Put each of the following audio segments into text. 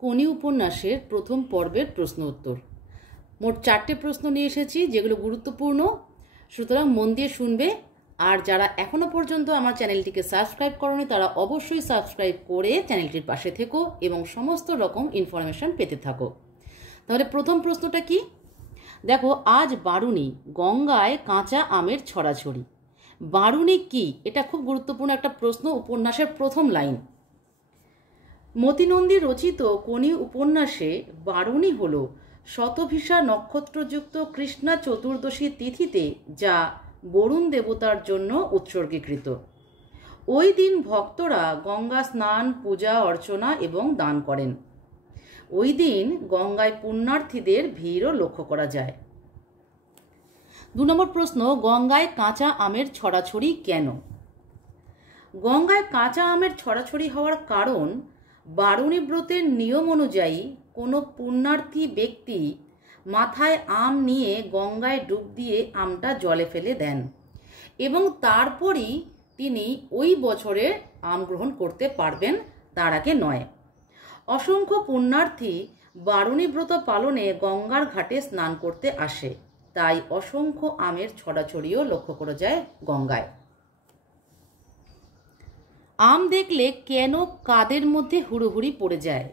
কোনি উপন্যাসের প্রথম পর্বের প্রশ্ন উত্তর। মোট 4টে প্রশ্ন নিয়ে এসেছি, যেগুলো গুরুত্বপূর্ণ, সুতরাং মন দিয়ে শুনবে। আর যারা এখনো পর্যন্ত আমার চ্যানেলটিকে সাবস্ক্রাইব করোনি তারা অবশ্যই সাবস্ক্রাইব করে চ্যানেলটির পাশে থেকো এবং সমস্ত রকম ইনফরমেশন পেতে থাকো। তাহলে প্রথম প্রশ্নটা কি? দেখো, আজ বারুণী, গঙ্গায় কাঁচা আমের ছড়াছড়ি। বারুণী কি? এটা খুব গুরুত্বপূর্ণ একটা প্রশ্ন, উপন্যাসের প্রথম লাইন। মতিনন্দী রচিত কোনি উপন্যাসে বারুণী হল শতভিসা নক্ষত্রযুক্ত কৃষ্ণা চতুর্দশী তিথিতে, যা বরুণ দেবতার জন্য উৎসর্গীকৃত। ওই দিন ভক্তরা গঙ্গা স্নান, পূজা অর্চনা এবং দান করেন। ওই দিন গঙ্গায় পুণ্যার্থীদের ভিড়ও লক্ষ্য করা যায়। 2 নম্বর প্রশ্ন, গঙ্গায় কাঁচা আমের ছড়াছড়ি কেন? গঙ্গায় কাঁচা আমের ছড়াছড়ি হওয়ার কারণ, বারুণী ব্রতের নিয়ম অনুযায়ী কোনো পুণ্যার্থী ব্যক্তি মাথায় আম নিয়ে গঙ্গায় ডুব দিয়ে আমটা জলে ফেলে দেন এবং তারপরই তিনি ওই বছরে আম গ্রহণ করতে পারবেন, তার আগে নয়। অসংখ্য পুণ্যার্থী বারুণী ব্রত পালনে গঙ্গার ঘাটে স্নান করতে আসে, তাই অসংখ্য আমের ছড়াছড়িও লক্ষ্য করা যায় গঙ্গায়। আম দেখলে কেন কাদের মধ্যে হুড়োহুড়ি পড়ে যায়?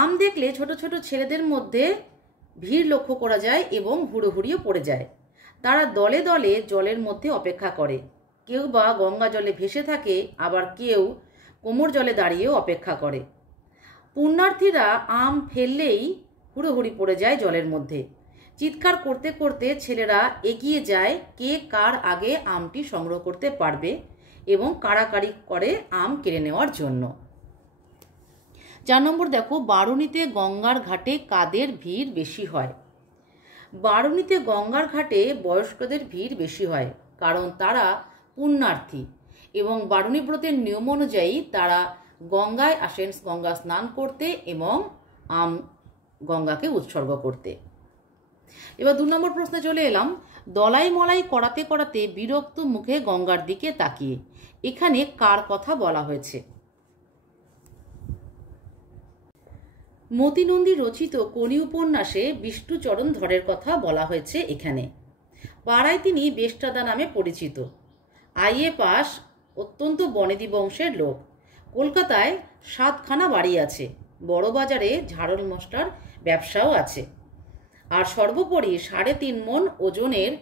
আম দেখলে ছোট ছোট ছেলেদের মধ্যে ভিড় লক্ষ্য করা যায় এবং হুড়োহুড়িও পড়ে যায়। তারা দলে দলে জলের মধ্যে অপেক্ষা করে, কেউ বা গঙ্গা জলে ভেসে থাকে, আবার কেউ কোমর জলে দাঁড়িয়েও অপেক্ষা করে। পুণ্যার্থীরা আম ফেললেই হুড়োহুড়ি পড়ে যায় জলের মধ্যে। চিৎকার করতে করতে ছেলেরা এগিয়ে যায় কে কার আগে আমটি সংগ্রহ করতে পারবে এবং কাড়াকাড়ি করে আম কেড়ে নেওয়ার জন্য। 4 নম্বর দেখো, বারুণীতে গঙ্গার ঘাটে কাদের ভিড় বেশি হয়? বারুণীতে গঙ্গার ঘাটে বয়স্কদের ভিড় বেশি হয়, কারণ তারা পুণ্যার্থী এবং বারুণী ব্রতের নিয়ম অনুযায়ী তারা গঙ্গায় আসেন গঙ্গা স্নান করতে এবং আম গঙ্গাকে উৎসর্গ করতে। এবার 2 নম্বর প্রশ্নে চলে এলাম। দলাই মলাই করাতে করাতে বিরক্ত মুখে গঙ্গার দিকে তাকিয়ে, এখানে কার কথা বলা হয়েছে? মতিনন্দী রচিত কোনি উপন্যাসে বিষ্ণুচরণ ধরের কথা বলা হয়েছে এখানে। পাড়ায় তিনি বেশটাদা নামে পরিচিত। আইএ পাস, অত্যন্ত বনেদি বংশের লোক। কলকাতায় 7খানা বাড়ি আছে, বড় বাজারে ঝাড়ল মশলার ব্যবসাও আছে, আর সর্বোপরি 3.5 মণ ওজনের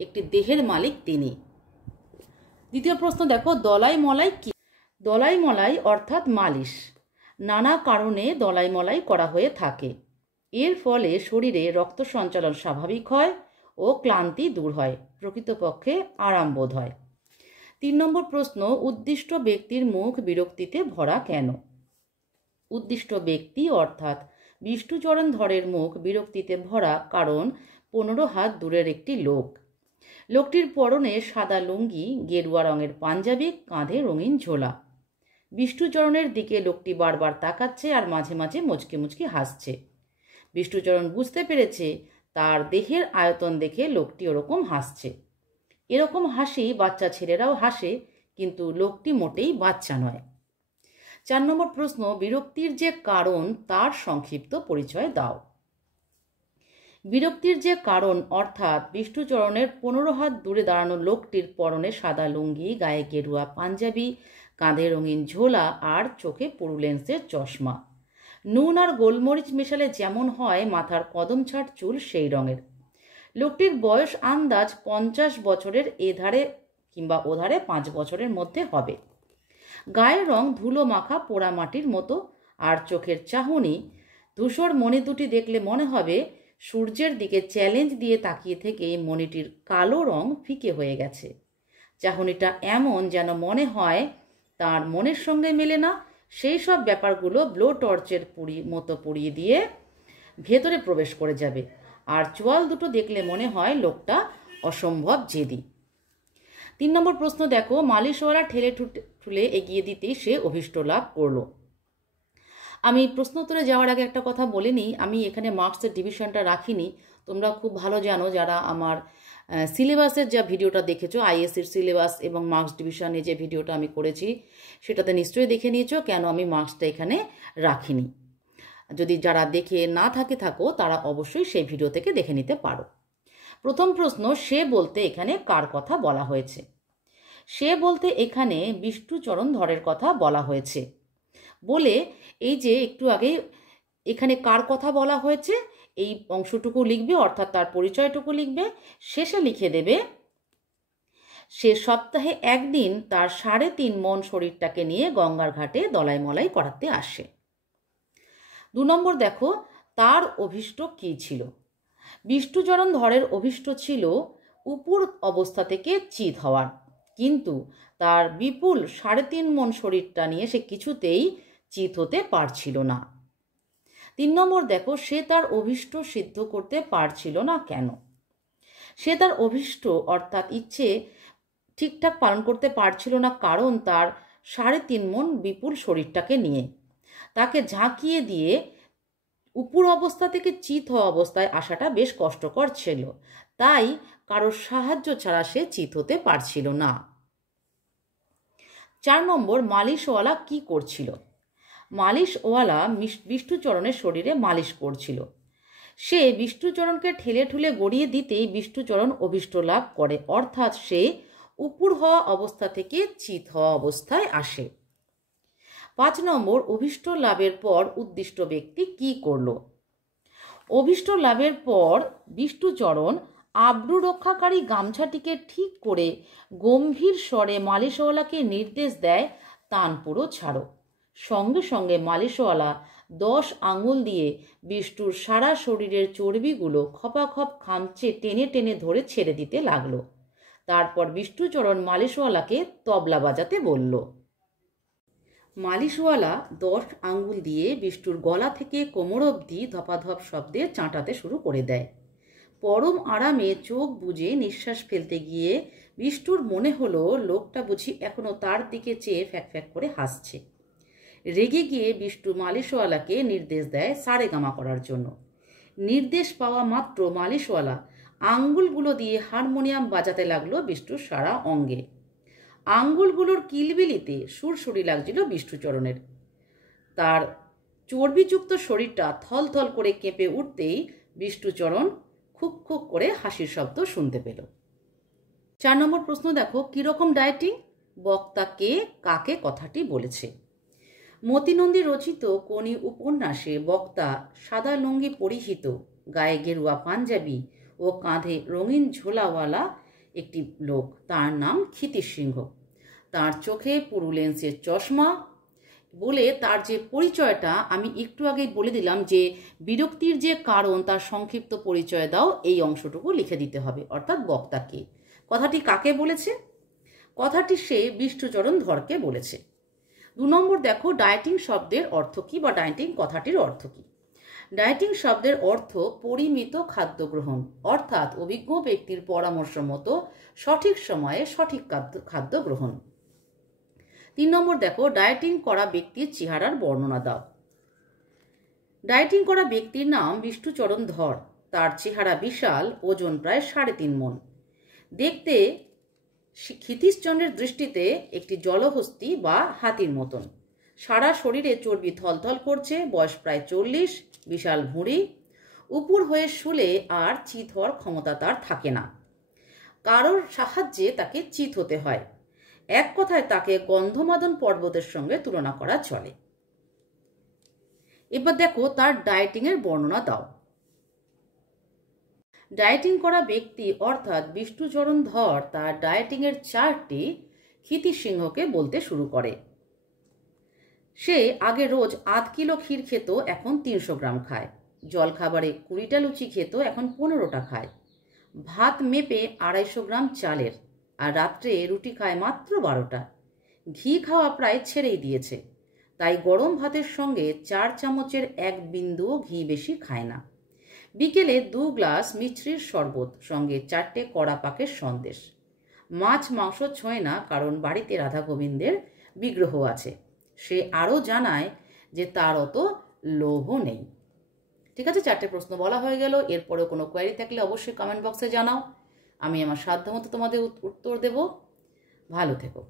একটি দেহের মালিক তিনি। দ্বিতীয় প্রশ্ন দেখো, দলাই মলাই কি? দলাই মলাই অর্থাৎ মালিশ নানা কারণে দলাই মলাই করা হয়ে থাকে। এর ফলে শরীরে রক্ত সঞ্চালন স্বাভাবিক হয় ও ক্লান্তি দূর হয়, প্রকৃতপক্ষে আরাম বোধ হয়। 3 নম্বর প্রশ্ন, উদ্দিষ্ট ব্যক্তির মুখ বিরক্তিতে ভরা কেন? উদ্দিষ্ট ব্যক্তি অর্থাৎ বিষ্ণুচরণ ধরের মুখ বিরক্তিতে ভরা কারণ 15 হাত দূরের একটি লোক। লোকটির পরনে সাদা লুঙ্গি, গেরুয়া রঙের পাঞ্জাবি, কাঁধে রঙিন ঝোলা। বিষ্ণুচরণের দিকে লোকটি বারবার তাকাচ্ছে আর মাঝে মাঝে মুচকি মুচকি হাসছে। বিষ্ণুচরণ বুঝতে পেরেছে তার দেহের আয়তন দেখে লোকটি ওরকম হাসছে। এরকম হাসি বাচ্চা ছেলেরাও হাসে, কিন্তু লোকটি মোটেই বাচ্চা নয়। 4 নম্বর প্রশ্ন, বিরক্তির যে কারণ তার সংক্ষিপ্ত পরিচয় দাও। বিরক্তির যে কারণ অর্থাৎ বিষ্ণুচরণের 15 হাত দূরে দাঁড়ানো লোকটির পরনে সাদা লুঙ্গি, গায়ে গেরুয়া পাঞ্জাবি, কাঁধে রঙিন ঝোলা আর চোখে পুরু লেন্সের চশমা। নুন আর গোলমরিচ মেশালে যেমন হয় মাথার কদম ছাট চুল সেই রঙের। লোকটির বয়স আন্দাজ 50 বছরের এধারে কিংবা ওধারে 5 বছরের মধ্যে হবে। গায়ের রং ধুলো মাখা পোড়া মাটির মতো, আর চোখের চাহনি ধূসর মণি দুটি দেখলে মনে হবে সূর্যের দিকে চ্যালেঞ্জ দিয়ে তাকিয়ে থেকে মণিটির কালো রং ফিকে হয়ে গেছে। চাহনিটা এমন যেন মনে হয় তার মনের সঙ্গে মেলে না, সেই সব ব্যাপারগুলো ব্লো টর্চের মতো পুড়িয়ে দিয়ে ভেতরে প্রবেশ করে যাবে। আর চোয়াল দুটো দেখলে মনে হয় লোকটা অসম্ভব জেদি। 3 নম্বর প্রশ্ন দেখো, মালিশওয়ালা ঠেলে ঠুলে এগিয়ে দিতেই সে অভীষ্ট লাভ করলো। আমি প্রশ্ন উত্তরে যাওয়ার আগে একটা কথা বলে নিই, আমি এখানে মার্কসের ডিভিশনটা রাখিনি। তোমরা খুব ভালো জানো যারা আমার সিলেবাসের যা ভিডিওটা দেখেছো, আইএসসির সিলেবাস এবং মার্কস ডিভিশনে যে ভিডিওটা আমি করেছি সেটাতে নিশ্চয়ই দেখে নিয়েছো কেন আমি মার্কসটা এখানে রাখিনি। যদি যারা দেখে না থাকো তারা অবশ্যই সেই ভিডিও থেকে দেখে নিতে পারো। প্রথম প্রশ্ন, সে বলতে এখানে কার কথা বলা হয়েছে? সে বলতে এখানে বিষ্ণুচরণ ধরের কথা বলা হয়েছে। বলে এই যে একটু আগে এখানে কার কথা বলা হয়েছে এই অংশটুকু লিখবে, অর্থাৎ তার পরিচয়টুকু লিখবে। শেষে লিখে দেবে সে সপ্তাহে একদিন তার 3.5 মণ শরীরটাকে নিয়ে গঙ্গার ঘাটে দলাই মলাই করাতে আসে। 2 নম্বর দেখো, তার অভীষ্ট কী ছিল? বিষ্ণুচরণ ধরের অভীষ্ট ছিল উপর অবস্থা থেকে চিৎ হওয়ার, কিন্তু তার বিপুল 3.5 মণ শরীরটা নিয়ে সে কিছুতেই চিৎ হতে পারছিল না। 3 নম্বর দেখো, সে তার অভীষ্ট সিদ্ধ করতে পারছিল না কেন? সে তার অভীষ্ট অর্থাৎ ইচ্ছে ঠিকঠাক পালন করতে পারছিল না কারণ তার 3.5 মণ বিপুল শরীরটাকে নিয়ে তাকে ঝাঁকিয়ে দিয়ে উপর অবস্থা থেকে চিৎ হওয়া অবস্থায় আসাটা বেশ কষ্টকর ছিল, তাই কারোর সাহায্য ছাড়া সে চিৎ হতে পারছিল না। 4 নম্বর, মালিশওয়ালা কি করছিল? মালিশওয়ালা বিষ্ণুচরণের শরীরে মালিশ করছিল। সে বিষ্ণুচরণকে ঠেলে ঠুলে গড়িয়ে দিতেই বিষ্ণুচরণ অভীষ্ট লাভ করে, অর্থাৎ সে উপর হওয়া অবস্থা থেকে চিৎ হওয়া অবস্থায় আসে। 5 নম্বর, অভীষ্ট লাভের পর উদ্দিষ্ট ব্যক্তি কি করল? অভীষ্ট লাভের পর বিষ্ণুচরণ আব্রু রক্ষাকারী গামছাটিকে ঠিক করে গম্ভীর স্বরে মালিশওয়ালাকে নির্দেশ দেয়, তান পুরো ছাড়ো। সঙ্গে সঙ্গে মালিশওয়ালা 10 আঙুল দিয়ে বিষ্ণুর সারা শরীরের চর্বিগুলো খপাখপ খামচে টেনে টেনে ধরে ছেড়ে দিতে লাগলো। তারপর বিষ্ণুচরণ মালিশওয়ালাকে তবলা বাজাতে বলল। মালিশওয়ালা 10 আঙ্গুল দিয়ে বিষ্ণুর গলা থেকে কোমর অবধি ধপাধপ শব্দে চাঁটাতে শুরু করে দেয়। পরম আরামে চোখ বুজে নিঃশ্বাস ফেলতে গিয়ে বিষ্ণুর মনে হলো লোকটা বুঝি এখনো তার দিকে চেয়ে ফ্যাক ফ্যাক করে হাসছে। রেগে গিয়ে বিষ্ণু মালিশওয়ালাকে নির্দেশ দেয় সারেগামা করার জন্য। নির্দেশ পাওয়া মাত্র মালিশওয়ালা আঙ্গুলগুলো দিয়ে হারমোনিয়াম বাজাতে লাগলো বিষ্ণুর সারা অঙ্গে। আঙ্গুলগুলোর কিলবিলিতে সুরসুরি লাগছিল বিষ্ণুচরণের। তার চর্বিযুক্ত শরীরটা থলথল করে কেঁপে উঠতেই বিষ্ণুচরণ খুক খুক করে হাসির শব্দ শুনতে পেল। 4 নম্বর প্রশ্ন দেখো, কিরকম ডায়েটিং? বক্তা কে, কাকে কথাটি বলেছে? মতিনন্দী রচিত কোনি উপন্যাসে বক্তা সাদা লুঙ্গি পরিহিত, গায়ে গেরুয়া পাঞ্জাবি ও কাঁধে রঙিন ঝোলাওয়ালা একটি লোক, তার নাম ক্ষিতিশ সিংহ। তার চোখে পুরু লেন্সের চশমা। বলে তার যে পরিচয়টা আমি একটু আগেই বলে দিলাম যে বিরক্তির যে কারণ তার সংক্ষিপ্ত পরিচয় দাও, এই অংশটুকু লিখে দিতে হবে, অর্থাৎ বক্তাকে। কথাটি কাকে বলেছে? কথাটি সে বিষ্ণুচরণ ধরকে বলেছে। 2 নম্বর দেখো, ডায়েটিং শব্দের অর্থ কি বা ডায়েটিং কথাটির অর্থ কি? ডায়েটিং শব্দের অর্থ পরিমিত খাদ্য গ্রহণ, অর্থাৎ অভিজ্ঞ ব্যক্তির পরামর্শ মতো সঠিক সময়ে সঠিক খাদ্য গ্রহণ। 3 নম্বর দেখো, ডায়েটিং করা ব্যক্তির চেহারার বর্ণনা দাও। ডায়েটিং করা ব্যক্তির নাম বিষ্ণুচরণ ধর। তার চেহারা বিশাল, ওজন প্রায় 3.5 মণ। দেখতে ক্ষিতীশচন্দ্রের দৃষ্টিতে একটি জলহস্তি বা হাতির মতন। সারা শরীরে চর্বি থলথল করছে, বয়স প্রায় 40, বিশাল ভুঁড়ি, উপর হয়ে শুলে আর চিৎ হওয়ার ক্ষমতা তার থাকে না। কারোর সাহায্যে তাকে চিৎ হতে হয়। এক কথায় তাকে গন্ধমাদন পর্বতের সঙ্গে তুলনা করা চলে। এবার দেখো তার ডায়েটিংয়ের বর্ণনা দাও। ডায়েটিং করা ব্যক্তি অর্থাৎ বিষ্ণুচরণ ধর তার ডায়েটিংয়ের চার্টটি ক্ষিতিশ সিংহকে বলতে শুরু করে। সে আগে রোজ 8 কিলো ক্ষীর খেত, এখন 300 গ্রাম খায়। জলখাবারে 20টা লুচি খেত, এখন 15টা খায়। ভাত মেপে 250 গ্রাম চালের, আর রাত্রে রুটি খায় মাত্র 12টা। ঘি খাওয়া প্রায় ছেড়েই দিয়েছে, তাই গরম ভাতের সঙ্গে 4 চামচের 1 বিন্দুও ঘি বেশি খায় না। বিকেলে 2 গ্লাস মিছরির শরবত, সঙ্গে 4টে কড়া পাকের সন্দেশ। মাছ মাংস ছোঁয় না, কারণ বাড়িতে রাধা গোবিন্দের বিগ্রহ আছে। সে আরও জানায় যে তার অত লোভও নেই। ঠিক আছে, 4টে প্রশ্ন বলা হয়ে গেল। এরপরেও কোনো কোয়ারি থাকলে অবশ্যই কমেন্ট বক্সে জানাও, আমি আমার সাধ্যমতো তোমাদের উত্তর দেব। ভালো থেকো।